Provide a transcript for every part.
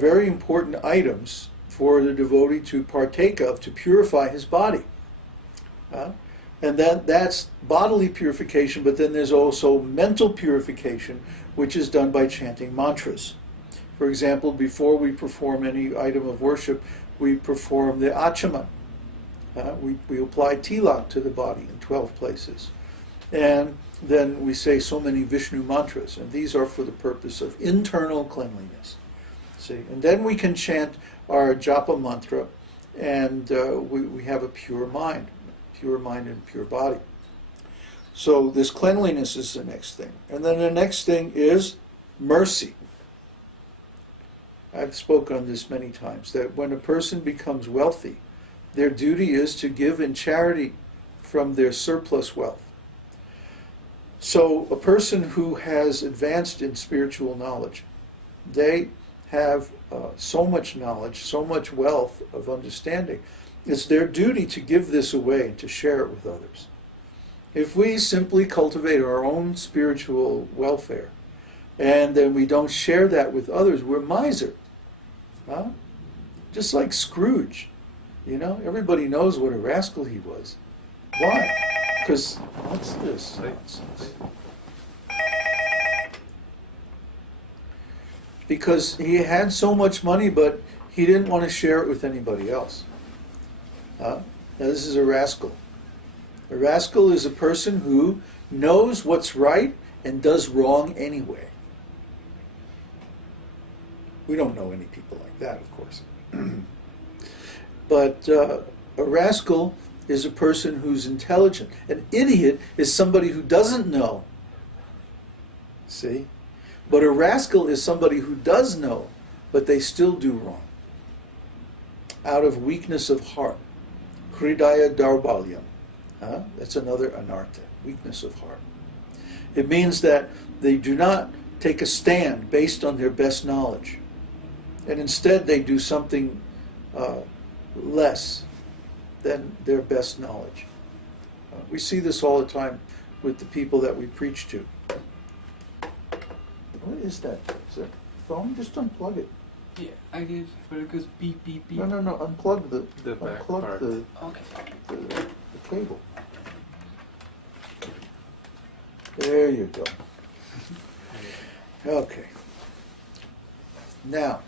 very important items for the devotee to partake of to purify his body. And that's bodily purification, but then there's also mental purification, which is done by chanting mantras. For example, before we perform any item of worship, we perform the achaman. We apply tilak to the body in 12 places. And then we say so many Vishnu mantras, and these are for the purpose of internal cleanliness. See, and then we can chant our japa mantra, and we have a pure mind and pure body. So this cleanliness is the next thing. And then the next thing is mercy. I've spoken on this many times, that when a person becomes wealthy, their duty is to give in charity from their surplus wealth. So a person who has advanced in spiritual knowledge, they have so much knowledge, so much wealth of understanding. It's their duty to give this away and to share it with others. If we simply cultivate our own spiritual welfare and then we don't share that with others, we're miser. Just like Scrooge. Everybody knows what a rascal he was. Why? Because, what's this? Because he had so much money, but he didn't want to share it with anybody else. Now this is a rascal. A rascal is a person who knows what's right and does wrong anyway. We don't know any people like that, of course. But a rascal is a person who's intelligent. An idiot is somebody who doesn't know. See? But a rascal is somebody who does know, but they still do wrong. Out of weakness of heart. Hridaya darbalyam. That's another anartha, weakness of heart. It means that they do not take a stand based on their best knowledge. And instead they do something less than their best knowledge. We see this all the time with the people that we preach to. What is that? Is that phone? Just unplug it. Yeah, I did, but it goes beep, beep, beep. No, unplug The back unplug part. the Okay. cable. There you go. Okay. Now,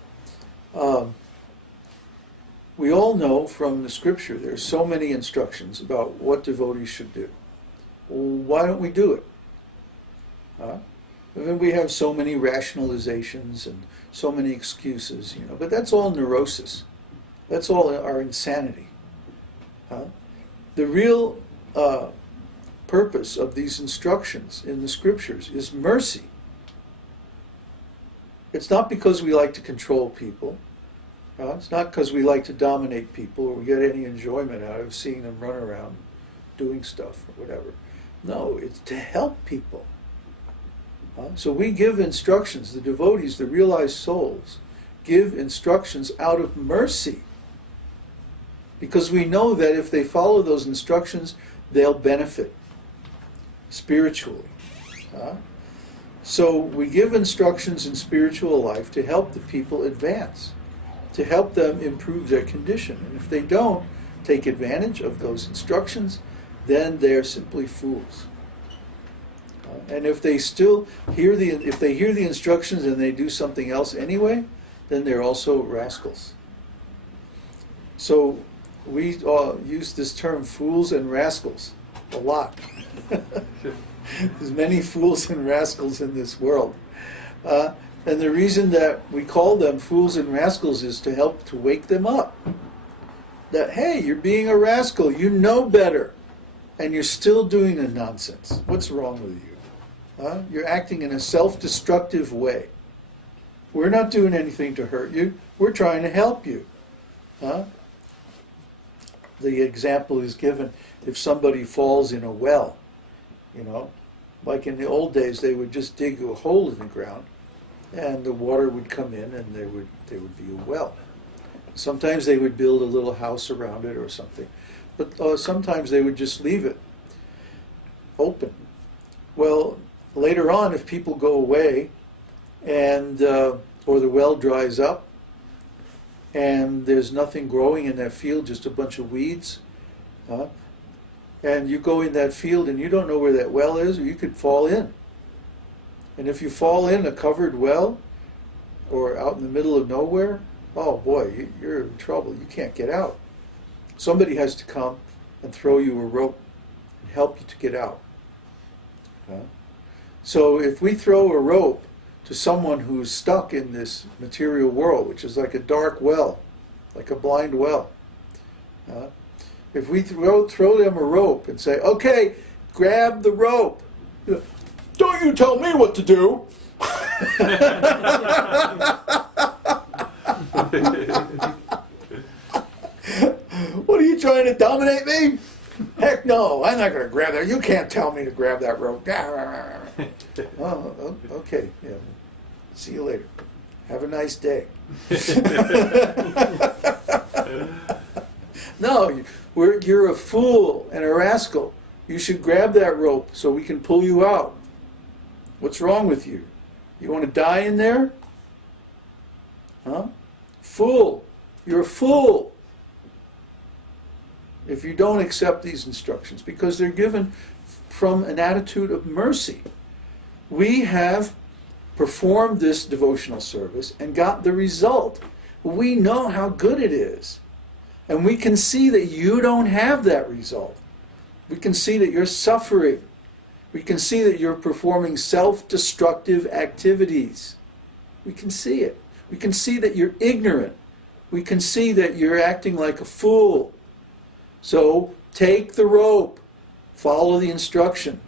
we all know from the scripture there's so many instructions about what devotees should do. Why don't we do it? I mean, we have so many rationalizations and so many excuses, but that's all neurosis. That's all our insanity. The real purpose of these instructions in the scriptures is mercy. It's not because we like to control people. It's not because we like to dominate people or we get any enjoyment out of seeing them run around doing stuff or whatever. No, it's to help people. So we give instructions, the devotees, the realized souls, give instructions out of mercy. Because we know that if they follow those instructions, they'll benefit spiritually. So we give instructions in spiritual life to help the people advance, to help them improve their condition. And if they don't take advantage of those instructions, then they're simply fools. And if they still hear the instructions and they do something else anyway, then they're also rascals. So we use this term fools and rascals a lot. There's many fools and rascals in this world. And the reason that we call them fools and rascals is to help to wake them up. That, hey, you're being a rascal, you know better, and you're still doing the nonsense. What's wrong with you? You're acting in a self-destructive way. We're not doing anything to hurt you. We're trying to help you. The example is given if somebody falls in a well. Like in the old days, they would just dig a hole in the ground, and the water would come in, and there would be a well. Sometimes they would build a little house around it or something, but sometimes they would just leave it open. Well, later on, if people go away and or the well dries up, and there's nothing growing in that field, just a bunch of weeds, and you go in that field and you don't know where that well is, or you could fall in. And if you fall in a covered well or out in the middle of nowhere, oh boy, you're in trouble. You can't get out. Somebody has to come and throw you a rope and help you to get out. So if we throw a rope to someone who's stuck in this material world, which is like a dark well, like a blind well, if we throw them a rope and say, okay, grab the rope, don't you tell me what to do. What are you trying to dominate me? Heck no, I'm not going to grab that. You can't tell me to grab that rope. Oh, okay. Yeah. See you later. Have a nice day. No, you're a fool and a rascal. You should grab that rope so we can pull you out. What's wrong with you? You want to die in there? Huh? Fool. You're a fool if you don't accept these instructions, because they're given from an attitude of mercy. We have performed this devotional service and got the result. We know how good it is. And we can see that you don't have that result. We can see that you're suffering. We can see that you're performing self-destructive activities. We can see it. We can see that you're ignorant. We can see that you're acting like a fool. So take the rope, follow the instruction,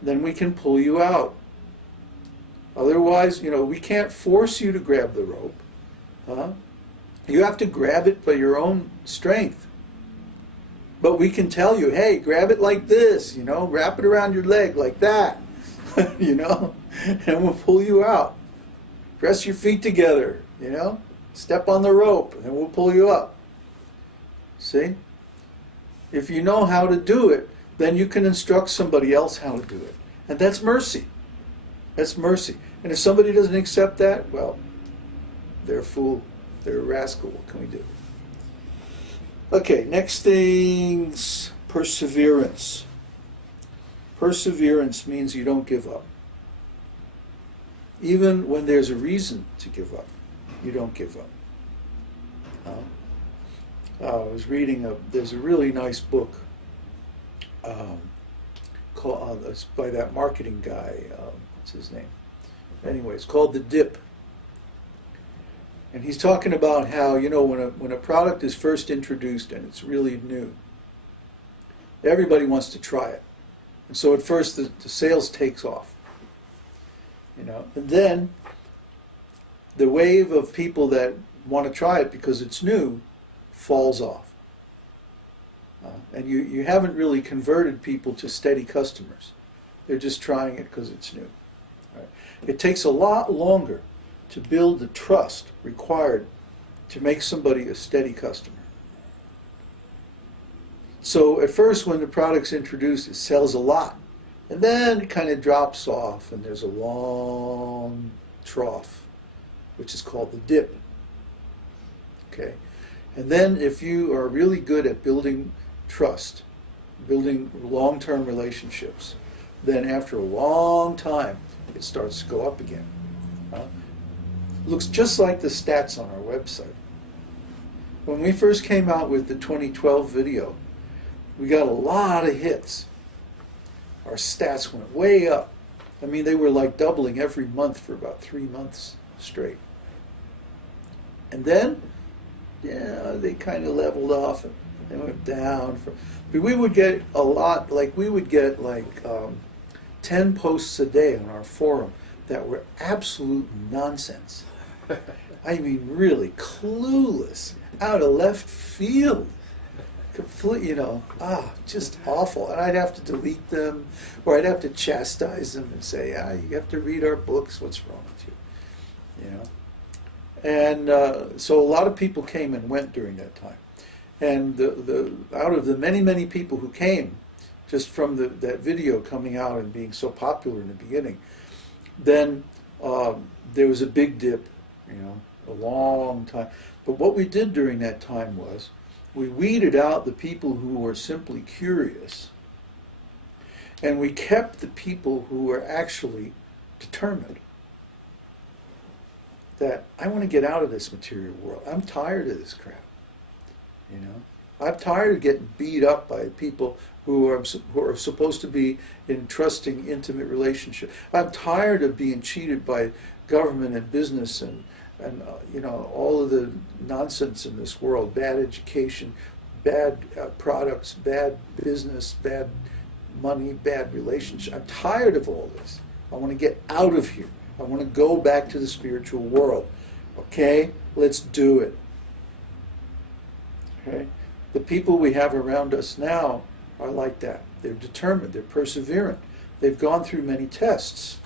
then we can pull you out. Otherwise, we can't force you to grab the rope. You have to grab it by your own strength. But we can tell you, hey, grab it like this, wrap it around your leg like that, and we'll pull you out. Press your feet together, step on the rope, and we'll pull you up. See? If you know how to do it, then you can instruct somebody else how to do it. And that's mercy. That's mercy. And if somebody doesn't accept that, well, they're a fool. They're a rascal. What can we do? Okay, next thing's perseverance. Perseverance means you don't give up. Even when there's a reason to give up, you don't give up. I was reading there's a really nice book it's by that marketing guy, what's his name? Anyway, it's called The Dip. And he's talking about how, when a product is first introduced and it's really new, everybody wants to try it. And so at first the sales takes off. And then the wave of people that want to try it because it's new falls off. And you haven't really converted people to steady customers. They're just trying it because it's new. Right? It takes a lot longer to build the trust required to make somebody a steady customer. So at first when the product's introduced, it sells a lot. And then it kind of drops off and there's a long trough, which is called the dip. Okay? And then if you are really good at building trust, building long-term relationships, then after a long time, it starts to go up again. Looks just like the stats on our website. When we first came out with the 2012 video, we got a lot of hits. Our stats went way up. I mean, they were like doubling every month for about 3 months straight. And then, they kind of leveled off and they went down. But we would get a lot, we would get 10 posts a day on our forum that were absolute nonsense. I mean, really clueless, out of left field. Complete, just awful. And I'd have to delete them, or I'd have to chastise them and say, you have to read our books, what's wrong with you? And so a lot of people came and went during that time. And out of the many, many people who came, just from that video coming out and being so popular in the beginning, then there was a big dip, a long time. But what we did during that time was we weeded out the people who were simply curious, and we kept the people who were actually determined that I want to get out of this material world. I'm tired of this crap. You know, I'm tired of getting beat up by people who are supposed to be in trusting, intimate relationship. I'm tired of being cheated by government and business and you know, all of the nonsense in this world. Bad education, bad products, bad business, bad money, bad relationship. I'm tired of all this. I want to get out of here. I want to go back to the spiritual world. Okay, let's do it. Okay, the people we have around us now are like that. They're determined. They're perseverant. They've gone through many tests.